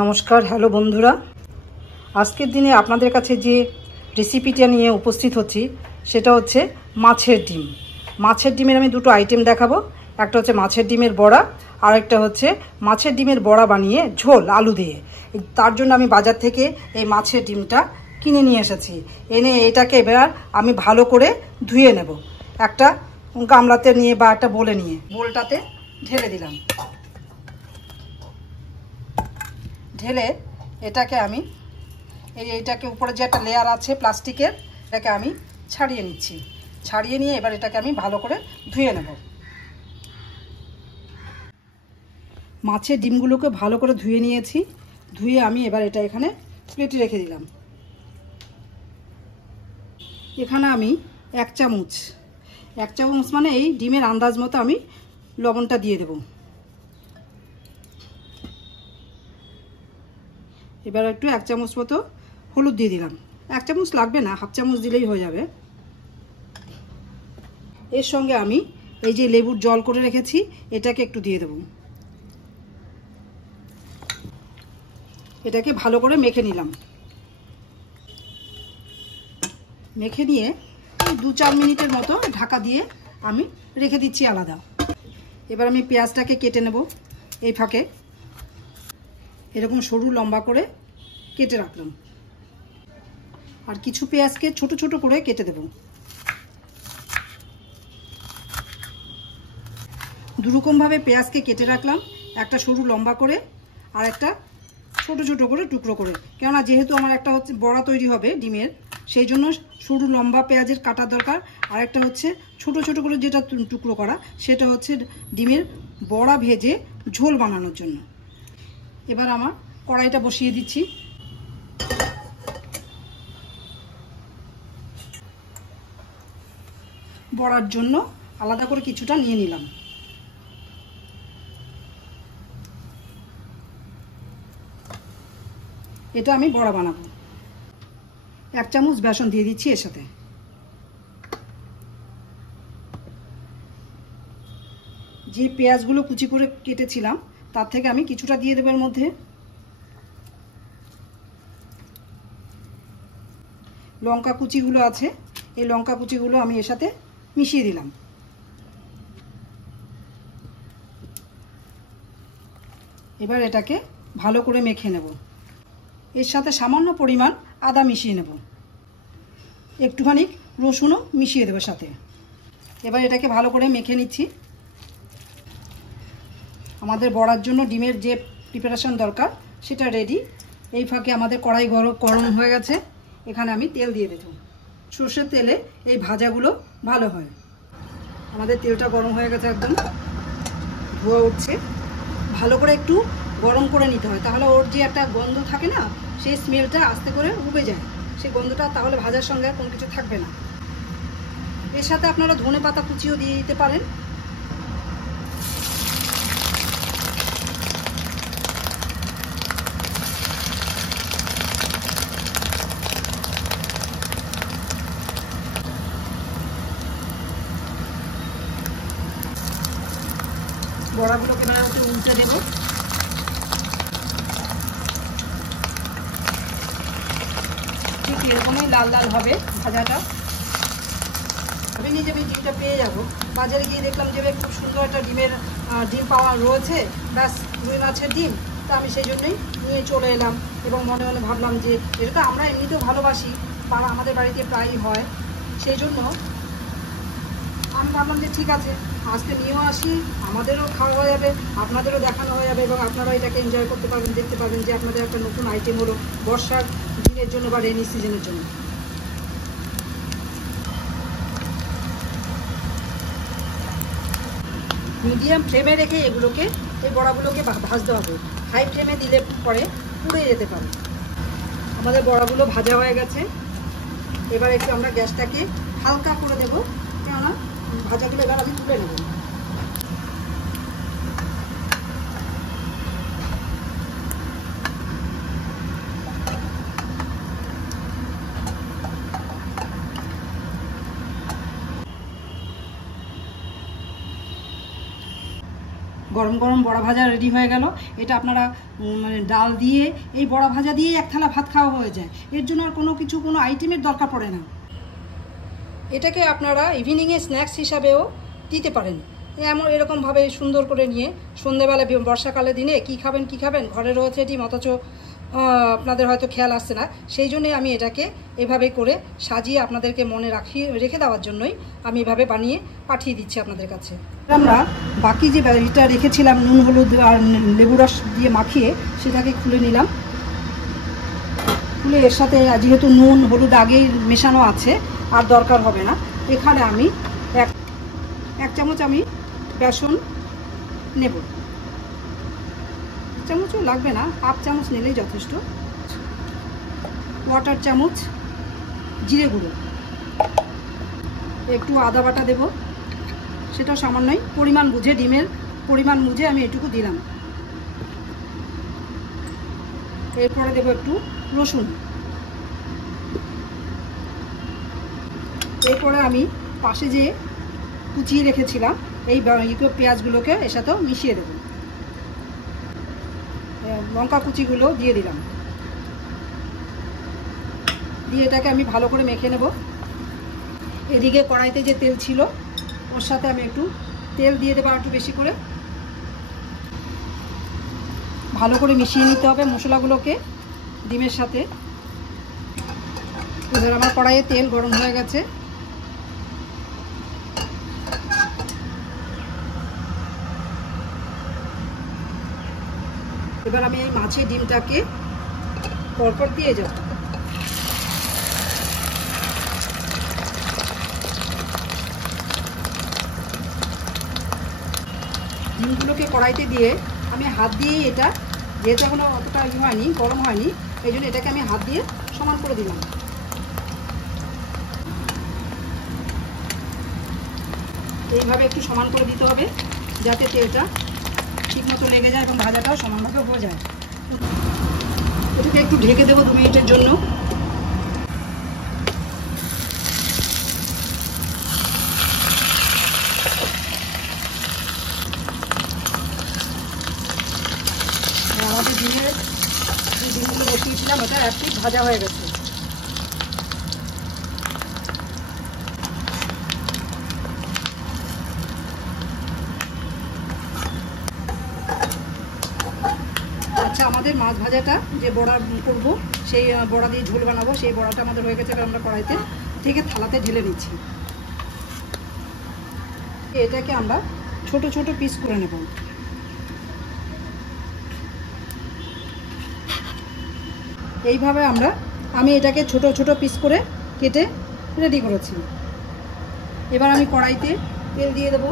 নমস্কার, হ্যালো বন্ধুরা। আজকের দিনে আপনাদের কাছে যে রেসিপিটা নিয়ে উপস্থিত হচ্ছি সেটা হচ্ছে মাছের ডিম। মাছের ডিমের আমি দুটো আইটেম দেখাবো। একটা হচ্ছে মাছের ডিমের বড়া, আর একটা হচ্ছে মাছের ডিমের বড়া বানিয়ে ঝোল আলু দিয়ে। তার জন্য আমি বাজার থেকে এই মাছের ডিমটা কিনে নিয়ে এসেছি। এনে এটাকে এবার আমি ভালো করে ধুয়ে নেব। একটা গামলাতে নিয়ে বা একটা বোলে নিয়ে বোলটাতে ঢেলে দিলাম। ঢেলে এটাকে আমি এইটাকে উপরে যে একটা লেয়ার আছে প্লাস্টিকের, এটাকে আমি ছাড়িয়ে নিচ্ছি। ছাড়িয়ে নিয়ে এবার এটাকে আমি ভালো করে ধুয়ে নেব। মাছের ডিমগুলোকে ভালো করে ধুয়ে নিয়েছি। ধুয়ে আমি এবার এটা এখানে প্লেটে রেখে দিলাম। এখানে আমি এক চামচ মানে এই ডিমের আন্দাজ মতো আমি লবণটা দিয়ে দেব। এবার একটু এক চামচ মতো হলুদ দিয়ে দিলাম। এক চামচ লাগবে না, হাফ চামচ দিলেই হয়ে যাবে। এর সঙ্গে আমি এই যে লেবুর জল করে রেখেছি এটাকে একটু দিয়ে দেব। এটাকে ভালো করে মেখে নিলাম। মেখে নিয়ে 2-4 মিনিটের মতো ঢাকা দিয়ে আমি রেখে দিচ্ছি আলাদা। এবার আমি পেঁয়াজটাকে কেটে নেব। এই ফাঁকে এরকম সরু লম্বা করে কেটে রাখলাম। আর কিছু পেঁয়াজকে ছোট ছোট করে কেটে দেব। দুরকমভাবে পেঁয়াজকে কেটে রাখলাম, একটা সরু লম্বা করে আর একটা ছোট ছোট করে টুকরো করে। কেননা যেহেতু আমার একটা হচ্ছে বড়া তৈরি হবে ডিমের, সেই জন্য সরু লম্বা পেঁয়াজের কাটা দরকার। আর একটা হচ্ছে ছোট ছোট করে যেটা টুকরো করা, সেটা হচ্ছে ডিমের বড়া ভেজে ঝোল বানানোর জন্য। এবার আমার কড়াইটা বসিয়ে দিচ্ছি। বড়ার জন্য আলাদা করে কিছুটা নিয়ে নিলাম। এটা আমি বড়া বানাবো। 1 চামচ বেসন দিয়ে দিচ্ছি এর সাথে। যে পেঁয়াজগুলো কুচি করে কেটেছিলাম তার থেকে আমি কিছুটা দিয়ে দেবো এর মধ্যে। লঙ্কা কুচিগুলো আছে, এই লঙ্কা কুচিগুলো আমি এর সাথে মিশিয়ে দিলাম। এবার এটাকে ভালো করে মেখে নেব। এর সাথে সামান্য পরিমাণ আদা মিশিয়ে নেব, একটুখানি রসুনও মিশিয়ে দেবো সাথে। এবার এটাকে ভালো করে মেখে নিচ্ছি। আমাদের বড়ার জন্য ডিমের যে প্রিপারেশন দরকার সেটা রেডি। এই ফাঁকে আমাদের কড়াই গরম হয়ে গেছে। এখানে আমি তেল দিয়ে দেব। সর্ষের তেলে এই ভাজাগুলো ভালো হয়। আমাদের তেলটা গরম হয়ে গেছে, একদম ধোয়া উঠছে। ভালো করে একটু গরম করে নিতে হয়, তাহলে ওর যে একটা গন্ধ থাকে না, সেই স্মেলটা আস্তে করে উবে যায়। সেই গন্ধটা তাহলে ভাজার সঙ্গে কোনো কিছু থাকবে না। এর সাথে আপনারা ধনেপাতা কুচিও দিয়ে দিতে পারেন। বড়াগুলোকে এবার একটু উল্টে দেব। ঠিক এরকমই লাল লাল হবে ভাজাটা। আমি নিজে ডিমটা পেয়ে যাব। বাজারে গিয়ে দেখলাম যে খুব সুন্দর একটা ডিম পাওয়া রয়েছে, ব্যাস রুই মাছের ডিম। তা আমি সেই জন্যই নিয়ে চলে এলাম এবং মনে মনে ভাবলাম যে এটা তো আমরা এমনিতেও ভালোবাসি, আমাদের বাড়িতে প্রায়ই হয়। সেই জন্য আমি ভাবলাম যে ঠিক আছে, আজকে নিয়েও আসি, আমাদেরও খাওয়া হয়ে যাবে, আপনাদেরও দেখানো হয়ে যাবে এবং আপনারা এটাকে এনজয় করতে পারবেন, দেখতে পাবেন যে আপনাদের একটা নতুন আইটেম হলো বর্ষার দিনের জন্য বা রেনি সিজনের জন্য। মিডিয়াম ফ্লেমে রেখে এই বড়াগুলোকে ভাজতে হবে। হাই ফ্লেমে দিলে পরে পুড়ে যেতে পারে। আমাদের বড়াগুলো ভাজা হয়ে গেছে। এবার একটু আমরা গ্যাসটাকে হালকা করে দেবো, কেননা ভাজাগুলো এবার আমি তুলে নেব। গরম গরম বড়া ভাজা রেডি হয়ে গেল। এটা আপনারা মানে ডাল দিয়ে এই বড়া ভাজা দিয়ে এক থালা ভাত খাওয়া হয়ে যায়, এর জন্য আর কোনো আইটেমের দরকার পড়ে না। এটাকে আপনারা ইভিনিংয়ে স্ন্যাক্স হিসাবেও দিতে পারেন। এরকমভাবে সুন্দর করে নিয়ে সন্ধ্যেবেলা বর্ষাকালে দিনে কি খাবেন ঘরে রয়েছে ডিম, অথচ আপনাদের হয়তো খেয়াল আসছে না, সেই জন্যই আমি এটাকে এভাবে করে সাজিয়ে আপনাদেরকে মনে রেখে দেওয়ার জন্যই আমি এভাবে বানিয়ে পাঠিয়ে দিচ্ছি আপনাদের কাছে। আমরা বাকি যে এটা রেখেছিলাম নুন হলুদ আর লেবু রস দিয়ে মাখিয়ে, সেটাকে খুলে নিলাম। খুলে এর সাথে যেহেতু নুন হলুদ আগেই মেশানো আছে আর দরকার হবে না, এখানে আমি এক চামচ আমি বেসন নেব। চামচও লাগবে না, হাফ চামচ নিলেই যথেষ্ট। কোয়ার্টার চামচ জিরে গুঁড়ো, একটু আদা বাটা দেব, সেটা সামান্যই পরিমাণ বুঝে, ডিমের পরিমাণ বুঝে আমি এটুকু দিলাম। এরপরে দেব একটু রসুন। এরপরে আমি পাশে যে কুচিয়ে রেখেছিলাম এই পেঁয়াজগুলোকে এর সাথেও মিশিয়ে দেব। লঙ্কা কুচিগুলো দিয়ে দিলাম, দিয়ে এটাকে আমি ভালো করে মেখে নেব। এদিকে কড়াইতে যে তেল ছিল ওর সাথে আমি একটু তেল দিয়ে দেবো, একটু বেশি করে। ভালো করে মিশিয়ে নিতে হবে মশলাগুলোকে ডিমের সাথে। এবার আমার কড়াইয়ে তেল গরম হয়ে গেছে। এবার আমি এই মাছের ডিমটাকে পরপর দিয়ে যাব। ডিমগুলোকে কড়াইতে দিয়ে আমি হাত দিয়ে এটা, যেহেতু এখনো অতটা হয়নি, গরম হয়নি, এই জন্য এটাকে আমি হাত দিয়ে সমান করে দিলাম। এইভাবে একটু সমান করে দিতে হবে যাতে তেলটা ঠিক মতো লেগে যায় এবং ভাজাটাও সমানভাবে হয়ে যায়। এটাকে একটু ঢেকে দেবো 2 মিনিটের জন্য। আমাদের ডিমগুলো বসিয়েছিলাম, ওটা এক পিঠ ভাজা হয়ে গেছে। আচ্ছা, আমাদের মাছ ভাজাটা যে বড়া করবো, সেই বড়া দিয়ে ঝোল বানাবো, সেই বড়াটা আমাদের হয়ে গেছে। আমরা কড়াইতে থেকে থালাতে ঢেলে নিচ্ছি। এটাকে আমরা ছোট ছোট পিস করে নেব। এইভাবে আমি এটাকে ছোট ছোট পিস করে কেটে রেডি করেছি। এবার আমি কড়াইতে তেল দিয়ে দেব,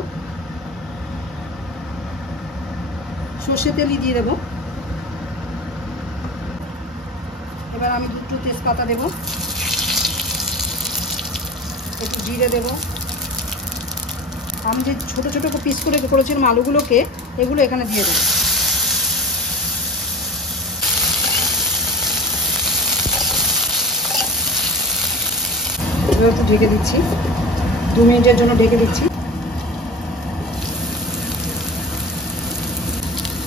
সর্ষে তেলই দিয়ে দেব। এবার আমি 2টো তেজপাতা দেব, একটু জিরে দেব। আমি যে ছোট ছোট পিস করে করেছিলাম আলুগুলোকে, এগুলো এখানে দিয়ে দেব। এবার একটু ঢেকে দিচ্ছি, 2 মিনিটের জন্য ঢেকে দিচ্ছি।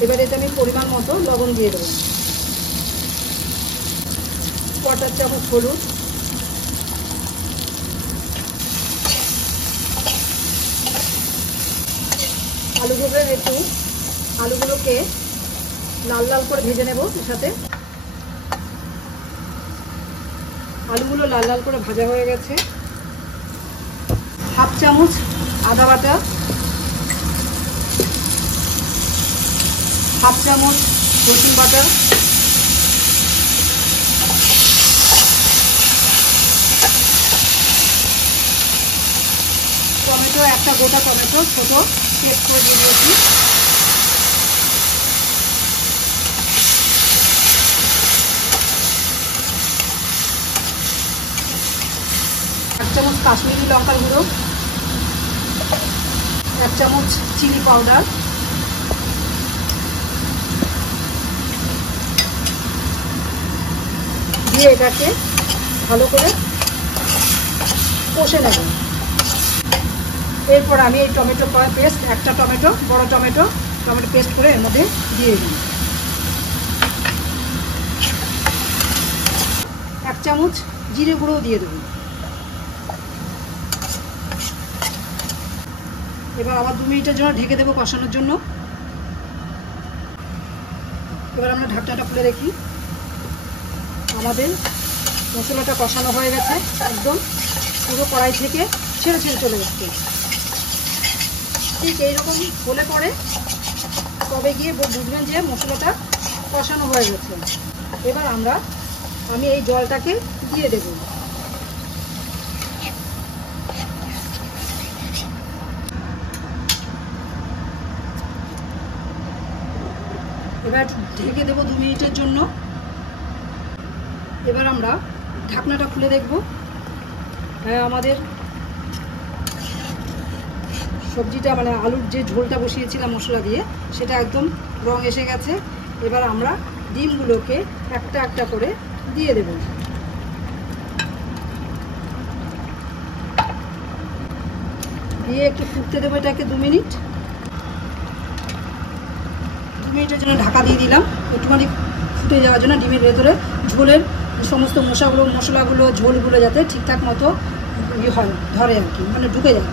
এবার এতে আমি পরিমাণ মতো লবণ দিয়ে দেবো, কোয়ার্টার চামচ হলুদ, আলুগুলোকে লাল লাল করে ভেজে নেব। এর সাথে আলুগুলো লাল লাল করে ভাজা হয়ে গেছে। হাফ চামচ আদা বাটা, হাফ চামচ রসুন বাটা, টমেটো, একটা গোটা টমেটো ছোট পেস্ট করে দিয়ে দিয়েছি। এক চামচ কাশ্মীরি লঙ্কার গুঁড়ো, 1 চামচ চিলি পাউডার, দিয়ে এটাকে ভালো করে কষে নেব। এরপর আমি এই টমেটো পেস্ট, একটা টমেটো, বড় টমেটো টমেটো পেস্ট করে এর মধ্যে দিয়ে দিই। 1 চামচ জিরে গুঁড়ো দিয়ে দেবো। এবার আবার 2 মিনিটের জন্য ঢেকে দেবো কষানোর জন্য। এবার আমরা ঢাকনাটা খুলে দেখি, আমাদের মশলাটা কষানো হয়ে গেছে, একদম পুরো কড়াই থেকে ছেড়ে ছেড়ে চলে যাচ্ছে। ঠিক এইরকম হলে পরে তবে গিয়ে বুঝবেন যে মশলাটা কষানো হয়ে গেছে। এবার আমি এই জলটাকে দিয়ে দেব। এবার ঢেকে দেবো 2 মিনিটের জন্য। এবার আমরা ঢাকনাটা খুলে দেখব। আমাদের সবজিটা মানে আলুর যে ঝোলটা বসিয়েছিলাম মশলা দিয়ে সেটা একদম রং এসে গেছে। এবার আমরা ডিমগুলোকে একটা একটা করে দিয়ে দেব। দিয়ে একটু ফুটতে দেবো এটাকে 2 মিনিট। 2 মিনিটের জন্য ঢাকা দিয়ে দিলাম একটুখানি ফুটে যাওয়ার জন্য। ডিমের ভেতরে ঝোলের সমস্ত মশলাগুলো ঝোলগুলো যাতে ঠিকঠাক মতো হয়, ধরে আর কি, মানে ঢুকে যায়।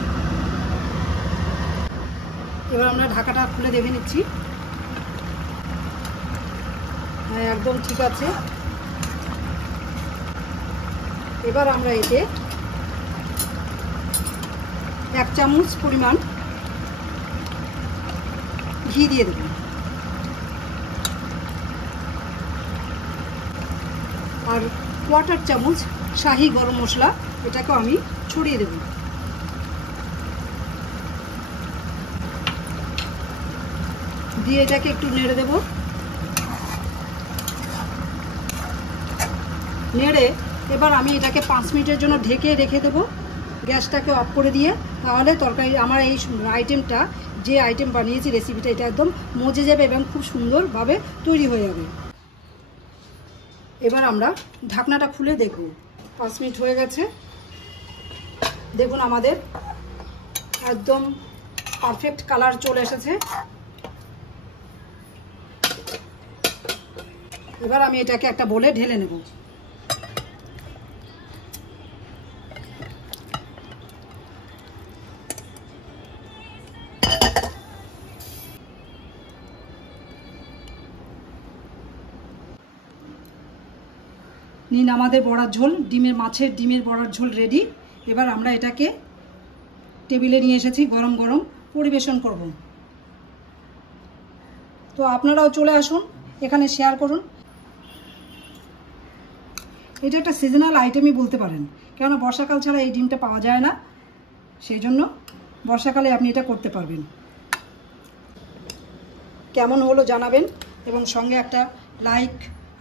এবার আমরা ঢাকাটা খুলে দেখে নিচ্ছি। হ্যাঁ, একদম ঠিক আছে। এবার আমরা এতে 1 চামচ পরিমাণ ঘি দিয়ে দেব। আর 1/4 চামচ শাহি গরম মশলা, এটাকেও আমি ছড়িয়ে দেব। দিয়ে এটাকে একটু নেড়ে দেব। নেড়ে এবার আমি এটাকে 5 মিনিটের জন্য ঢেকে রেখে দেব, গ্যাসটাকে অফ করে দিয়ে। তাহলে তরকারি আমার এই আইটেমটা, যে আইটেম বানিয়েছি রেসিপিটা, এটা একদম মজে যাবে এবং খুব সুন্দরভাবে তৈরি হয়ে যাবে। এবার আমরা ঢাকনাটা খুলে দেখব। 5 মিনিট হয়ে গেছে। দেখুন আমাদের একদম পারফেক্ট কালার চলে এসেছে। এবার আমি এটাকে একটা বোলে ঢেলে নেব। নিন, আমাদের বড়ার ঝোল, মাছের ডিমের বড়ার ঝোল রেডি। এবার আমরা এটাকে টেবিলে নিয়ে এসেছি, গরম গরম পরিবেশন করব। তো আপনারাও চলে আসুন, এখানে শেয়ার করুন। এটা একটা সিজনাল আইটেমই বলতে পারেন, কেননা বর্ষাকাল ছাড়া এই ডিমটা পাওয়া যায় না, সেই জন্য বর্ষাকালে আপনি এটা করতে পারবেন। কেমন হলো জানাবেন, এবং সঙ্গে একটা লাইক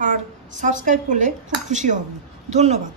আর সাবস্ক্রাইব করলে খুব খুশি হব। ধন্যবাদ।